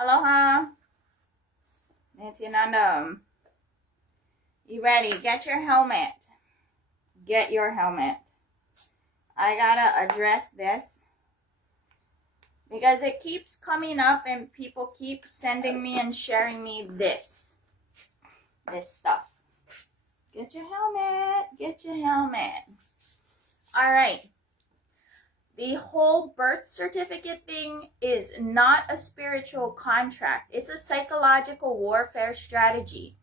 Aloha. Nancy Ananda. You ready? Get your helmet. Get your helmet. I gotta address this because it keeps coming up and people keep sending me and sharing me this stuff. Get your helmet. Get your helmet. All right. The whole birth certificate thing is not a spiritual contract. It's a psychological warfare strategy.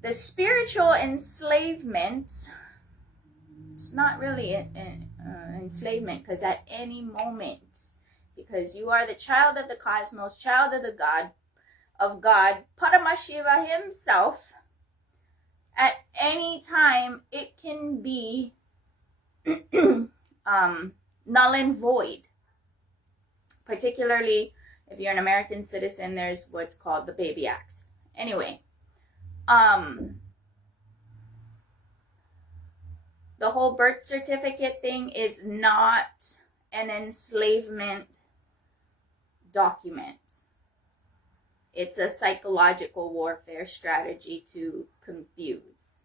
The spiritual enslavement, it's not really enslavement, because at any moment, because you are the child of the cosmos, child of the God, Paramashiva himself, at any time it can be null and void. Particularly if you're an American citizen, there's what's called the Baby Act. Anyway, the whole birth certificate thing is not an enslavement document. It's a psychological warfare strategy to confuse.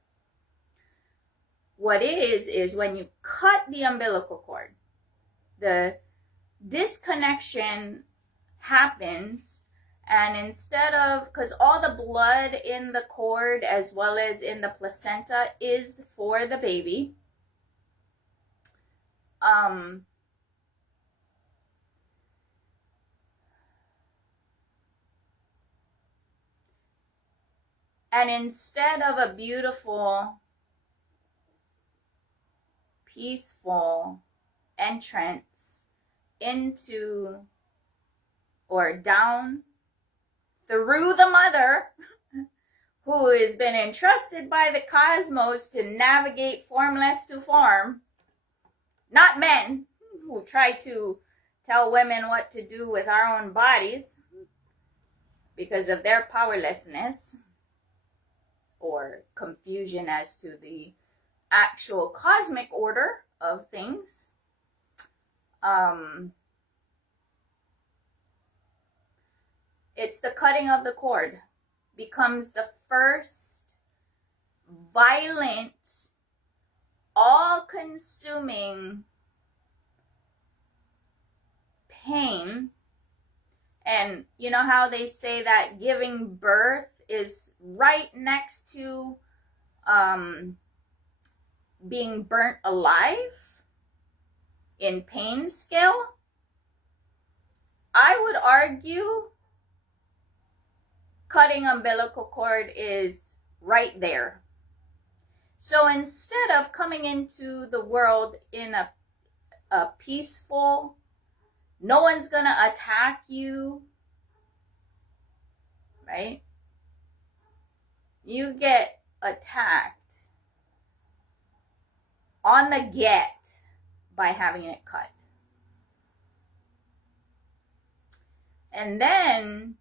What it is when you cut the umbilical cord, the disconnection happens, and instead of, because all the blood in the cord as well as in the placenta is for the baby, and instead of a beautiful, peaceful entrance into or down through the mother, who has been entrusted by the cosmos to navigate formless to form, not men who try to tell women what to do with our own bodies because of their powerlessness or confusion as to the actual cosmic order of things. It's the cutting of the cord becomes the first violent, all-consuming pain. And you know how they say that giving birth is right next to being burnt alive in pain scale? I would argue cutting umbilical cord is right there. So instead of coming into the world in a peaceful, no one's gonna attack you, right? You get attacked on the get by having it cut. And then,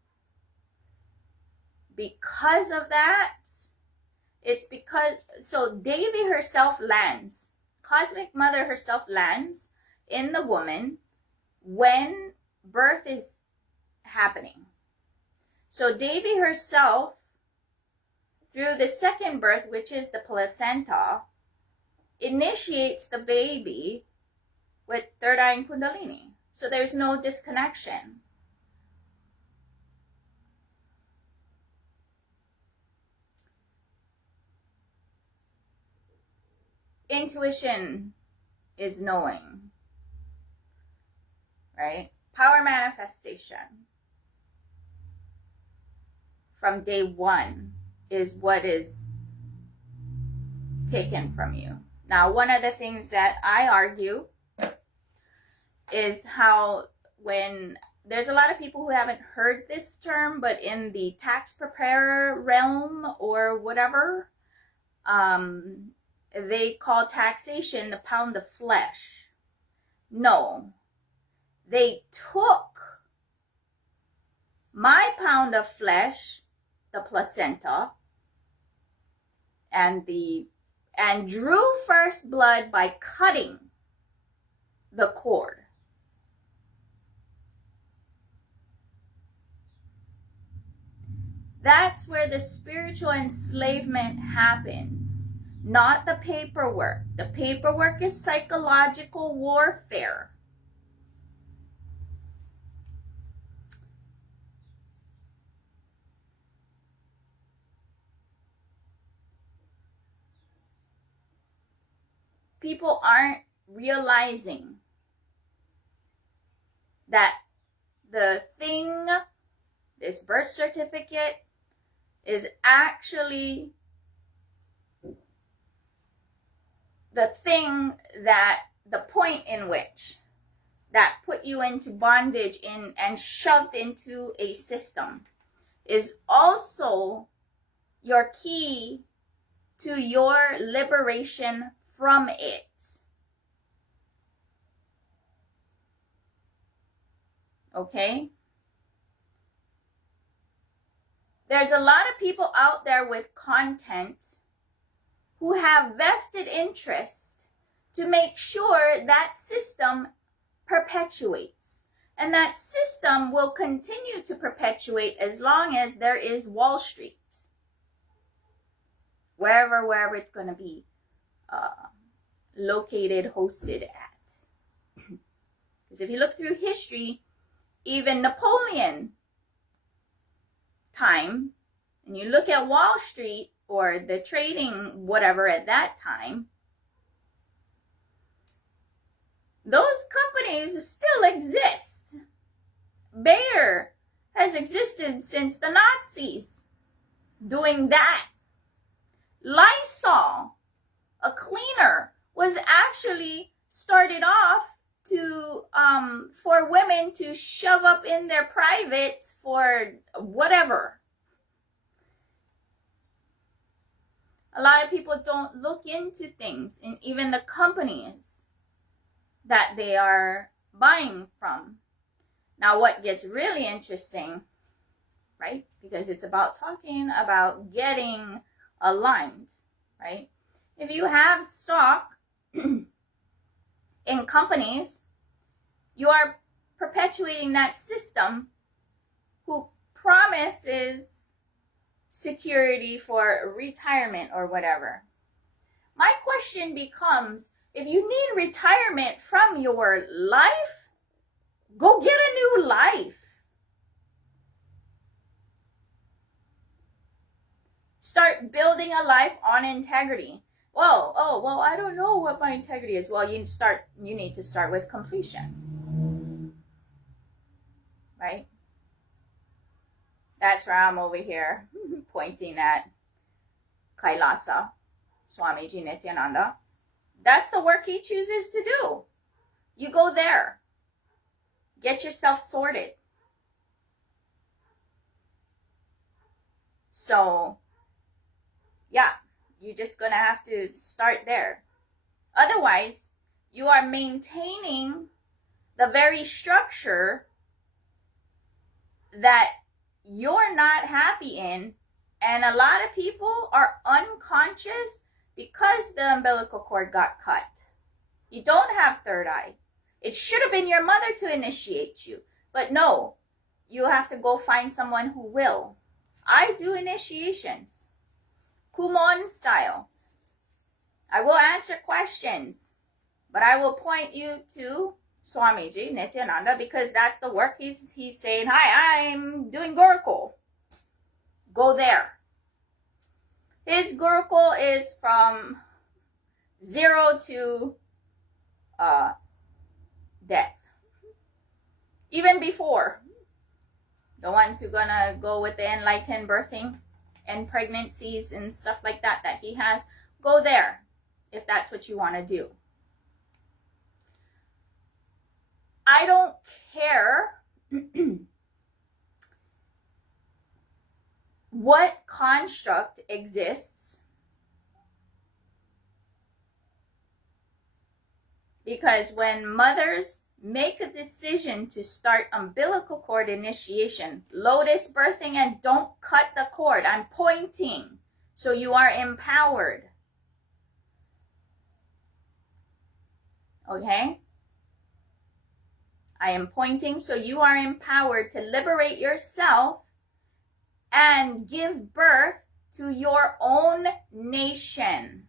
because of that, it's because, so Devi herself lands, Cosmic Mother herself lands in the woman when birth is happening. So Devi herself, through the second birth, which is the placenta, initiates the baby with third eye and Kundalini. So there's no disconnection. Intuition is knowing, right? Power manifestation from day one is what is taken from you. Now, one of the things that I argue is how when there's a lot of people who haven't heard this term, but in the tax preparer realm or whatever, they call taxation the pound of flesh. No, they took my pound of flesh, the placenta, and drew first blood by cutting the cord. That's where the spiritual enslavement happens, not the paperwork. The paperwork is psychological warfare. People aren't realizing that the thing, this birth certificate, is actually the thing that, the point in which that put you into bondage in and shoved into a system, is also your key to your liberation from it. Okay? There's a lot of people out there with content who have vested interest to make sure that system perpetuates. And that system will continue to perpetuate as long as there is Wall Street. Wherever it's going to be located, hosted at. Because if you look through history, even Napoleon time, and you look at Wall Street or the trading whatever at that time, those companies still exist. Bayer has existed since the Nazis doing that. Lysol, a cleaner, was actually started off to for women to shove up in their privates for whatever. A lot of people don't look into things, and even the companies that they are buying from. Now, what gets really interesting, right? Because it's about talking about getting aligned, right? If you have stock in companies, you are perpetuating that system who promises security for retirement or whatever. My question becomes, if you need retirement from your life, go get a new life. Start building a life on integrity. Well, I don't know what my integrity is. Well, you need to start with completion. Right? That's where I'm over here pointing at Kailasa, Swamiji Nityananda. That's the work he chooses to do. You go there. Get yourself sorted. So, yeah, you're just going to have to start there. Otherwise, you are maintaining the very structure that you're not happy in. And a lot of people are unconscious because the umbilical cord got cut. You don't have third eye. It should have been your mother to initiate you. But no, you have to go find someone who will. I do initiations. Kumon style. I will answer questions, but I will point you to Swamiji Nityananda because that's the work he's saying, hi, I'm doing Gurukul. Go there. His Gurukul is from 0 to death. Even before. The ones who are gonna go with the enlightened birthing and pregnancies and stuff like that he has, go there if that's what you want to do. I don't care what construct exists, because when mothers make a decision to start umbilical cord initiation, lotus birthing, and don't cut the cord. I'm pointing so you are empowered. Okay? I am pointing so you are empowered to liberate yourself and give birth to your own nation,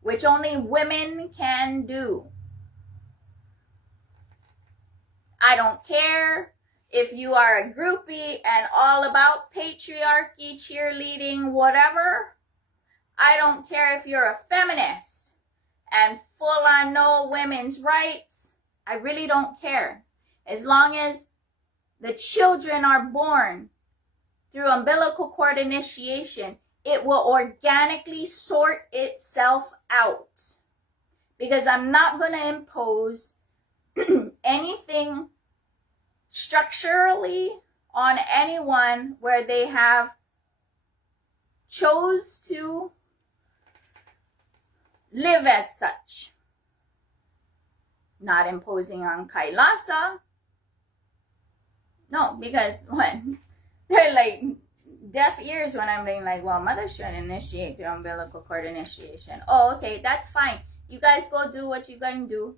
which only women can do. I don't care if you are a groupie and all about patriarchy, cheerleading, whatever. I don't care if you're a feminist and full on no women's rights. I really don't care. As long as the children are born through umbilical cord initiation, it will organically sort itself out. Because I'm not going to impose anything structurally on anyone where they have chose to live as such. Not imposing on Kailasa. No, because when they're like deaf ears when I'm being like, well, mother shouldn't initiate the umbilical cord initiation. Oh, okay, that's fine. You guys go do what you gonna do.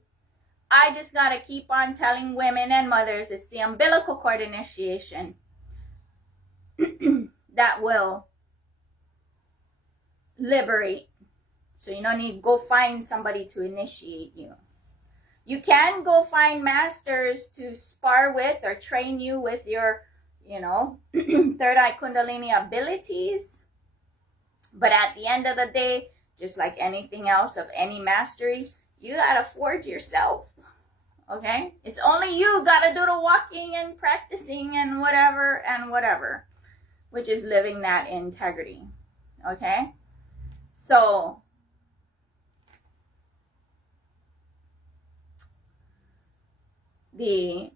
I just gotta keep on telling women and mothers it's the umbilical cord initiation that will liberate. So you don't need to go find somebody to initiate you. You can go find masters to spar with or train you with your, third eye kundalini abilities. But at the end of the day, just like anything else of any mastery, you gotta forge yourself. Okay? It's only you gotta do the walking and practicing and whatever, which is living that integrity. Okay? So, the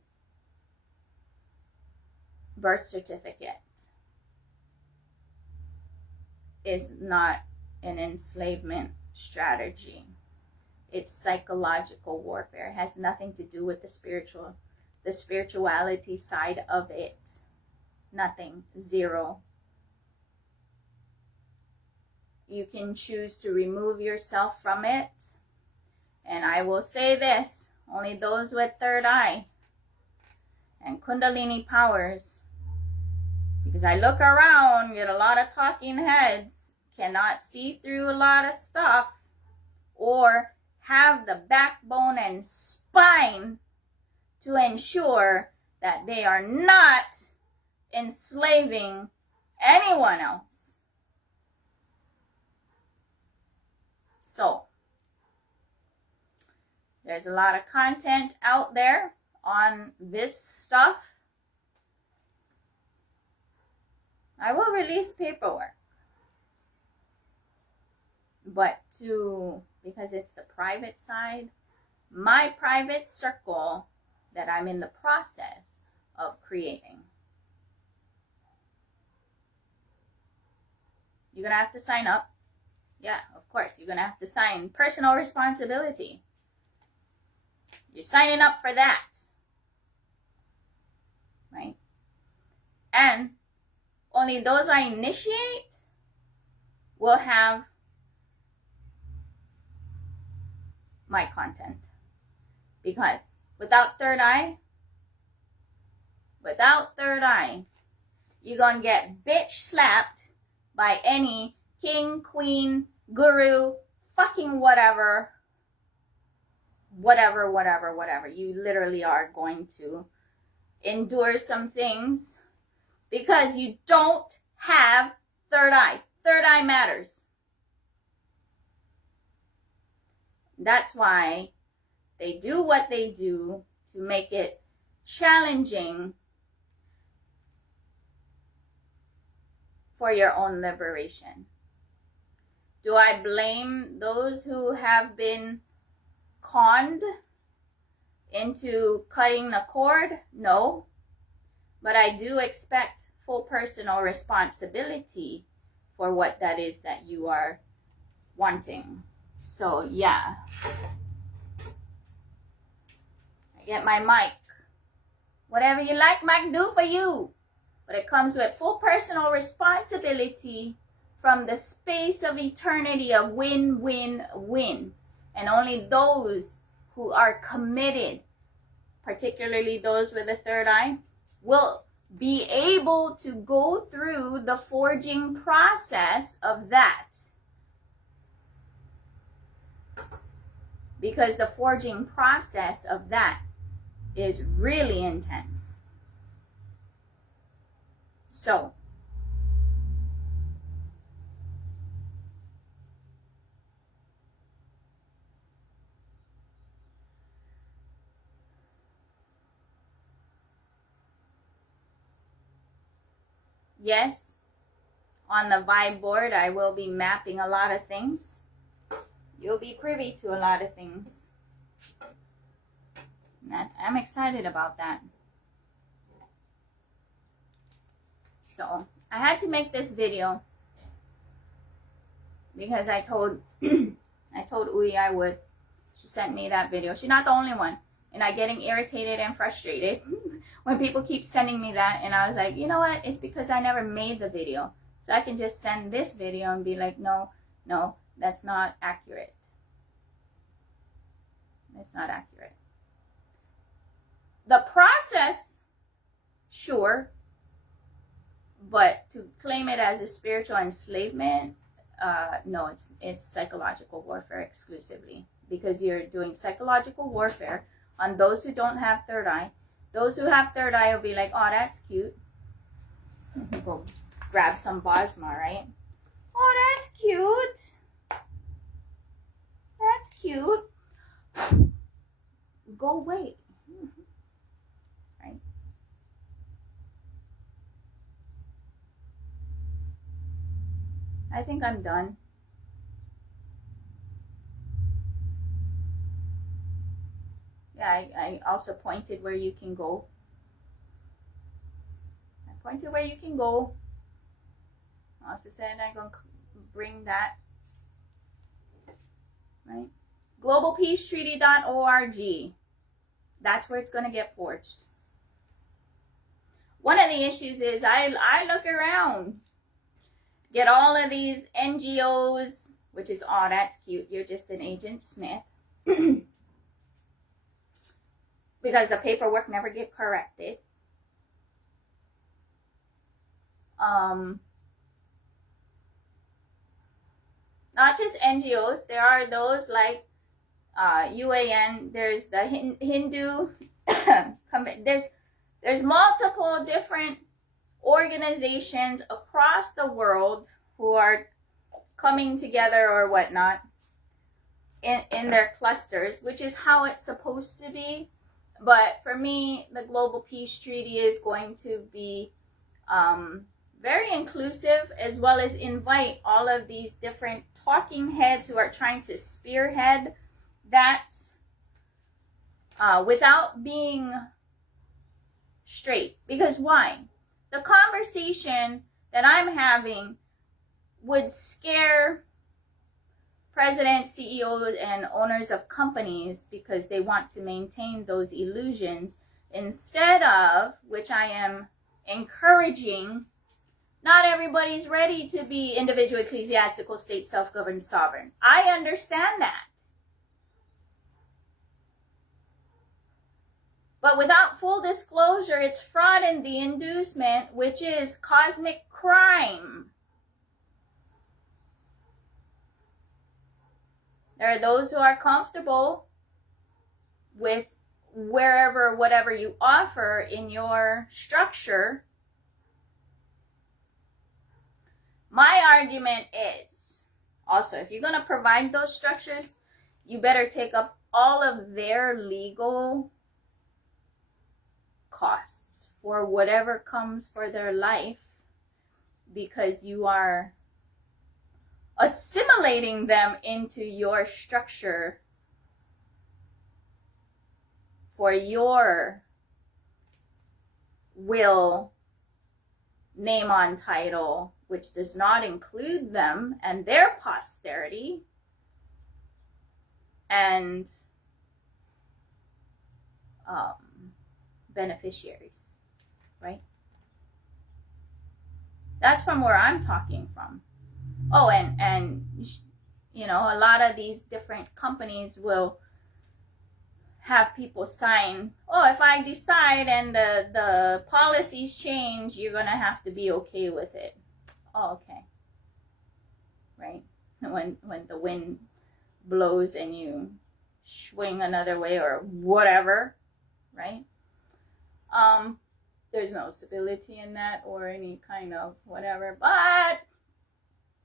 birth certificate is not an enslavement strategy. It's psychological warfare. It has nothing to do with the spirituality side of it. Nothing. Zero. You can choose to remove yourself from it. And I will say this, only those with third eye and kundalini powers, because I look around, get a lot of talking heads, cannot see through a lot of stuff, or have the backbone and spine to ensure that they are not enslaving anyone else. So, there's a lot of content out there on this stuff. I will release paperwork. But because it's the private side, my private circle that I'm in the process of creating. You're going to have to sign up. Yeah, of course, you're going to have to sign personal responsibility. You're signing up for that. Right? And only those I initiate will have my content. Because without third eye, you're going to get bitch slapped by any king, queen, guru, fucking whatever. You literally are going to endure some things because you don't have third eye. Third eye matters. That's why they do what they do to make it challenging for your own liberation. Do I blame those who have been conned into cutting the cord? No. But I do expect full personal responsibility for what that is that you are wanting. So, yeah. I get my mic. Whatever you like, mic do for you. But it comes with full personal responsibility from the space of eternity of win, win, win. And only those who are committed, particularly those with the third eye, will be able to go through the forging process of that. Because the forging process of that is really intense. So, yes, on the vibe board, I will be mapping a lot of things. You'll be privy to a lot of things. I'm excited about that. So, I had to make this video because I told Uyi I would. She sent me that video. She's not the only one. And I'm getting irritated and frustrated when people keep sending me that. And I was like, you know what? It's because I never made the video. So I can just send this video and be like, no, that's not accurate. It's not accurate. The process, sure. But to claim it as a spiritual enslavement, no, it's psychological warfare exclusively. Because you're doing psychological warfare on those who don't have third eye. Those who have third eye will be like, oh, that's cute. Go grab some Bosma, right? Oh, that's cute. That's cute. Go away. Right? I think I'm done. Yeah, I also pointed where you can go. I pointed where you can go. I also said I'm going to bring that. Right? globalpeacetreaty.org. That's where it's going to get forged. One of the issues is I look around. Get all of these NGOs, which is, oh, that's cute. You're just an Agent Smith. Because the paperwork never get corrected. Not just NGOs. There are those like UAN. There's the Hindu. There's multiple different organizations across the world who are coming together or whatnot in their clusters, which is how it's supposed to be. But for me, the Global Peace Treaty is going to be very inclusive, as well as invite all of these different talking heads who are trying to spearhead that without being straight. Because why? The conversation that I'm having would scare presidents, CEOs, and owners of companies because they want to maintain those illusions instead of, which I am encouraging, not everybody's ready to be individual, ecclesiastical, state, self-governed, sovereign. I understand that. But without full disclosure, it's fraud in the inducement, which is cosmic crime. There are those who are comfortable with wherever, whatever you offer in your structure. My argument is, also, if you're going to provide those structures, you better take up all of their legal costs for whatever comes for their life, because you are assimilating them into your structure for your will, name on title, which does not include them and their posterity, and beneficiaries, right? That's from where I'm talking from. Oh, and you know, a lot of these different companies will have people sign, oh, if I decide and the policies change, you're going to have to be okay with it. Oh, okay. Right? When the wind blows and you swing another way or whatever, right? There's no stability in that or any kind of whatever, but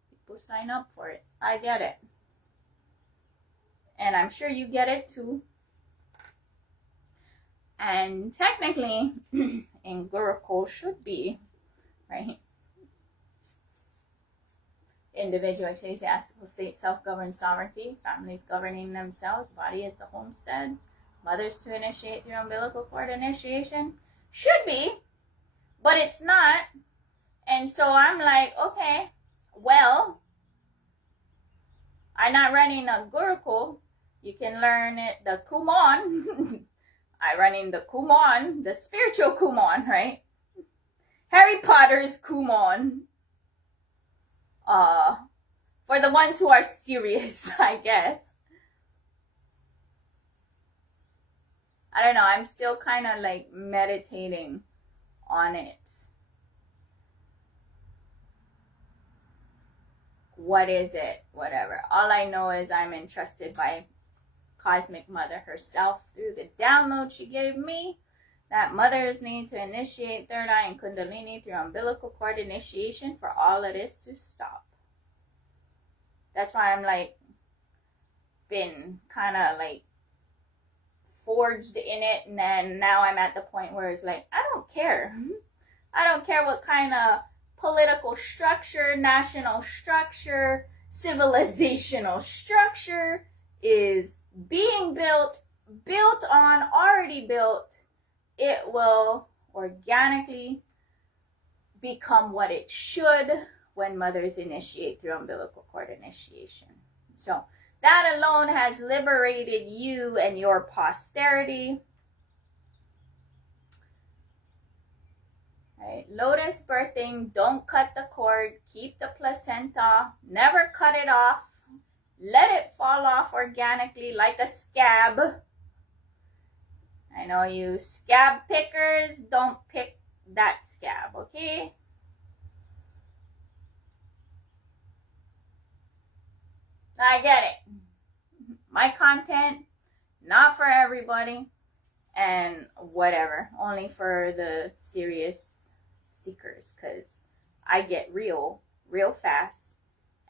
people sign up for it. I get it. And I'm sure you get it too. And technically, Umbilical should be, right? Individual, ecclesiastical, state, self-governed sovereignty, families governing themselves, body is the homestead, mothers to initiate through umbilical cord initiation. Should be, but it's not. And so I'm like, okay, well, I'm not running a Gurukul. You can learn it, the Kumon. I running the Kumon, the spiritual Kumon, right? Harry Potter's Kumon. For the ones who are serious, I guess. I don't know, I'm still kind of like meditating on it. What is it? Whatever. All I know is I'm entrusted by Cosmic Mother herself through the download she gave me that mothers need to initiate third eye and Kundalini through umbilical cord initiation for all of this to stop. That's why I'm like been kind of like forged in it, and then now I'm at the point where it's like, I don't care. I don't care what kind of political structure, national structure, civilizational structure is being built on, already built. It will organically become what it should when mothers initiate through umbilical cord initiation. So that alone has liberated you and your posterity. Right? Lotus birthing, don't cut the cord, keep the placenta, never cut it off. Let it fall off organically like a scab. I know you scab pickers, don't pick that scab, okay? I get it. My content, not for everybody, and whatever, only for the serious seekers, because I get real fast,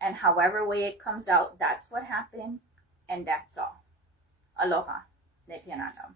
and however way it comes out, that's what happened, and that's all. Aloha. Nityananda.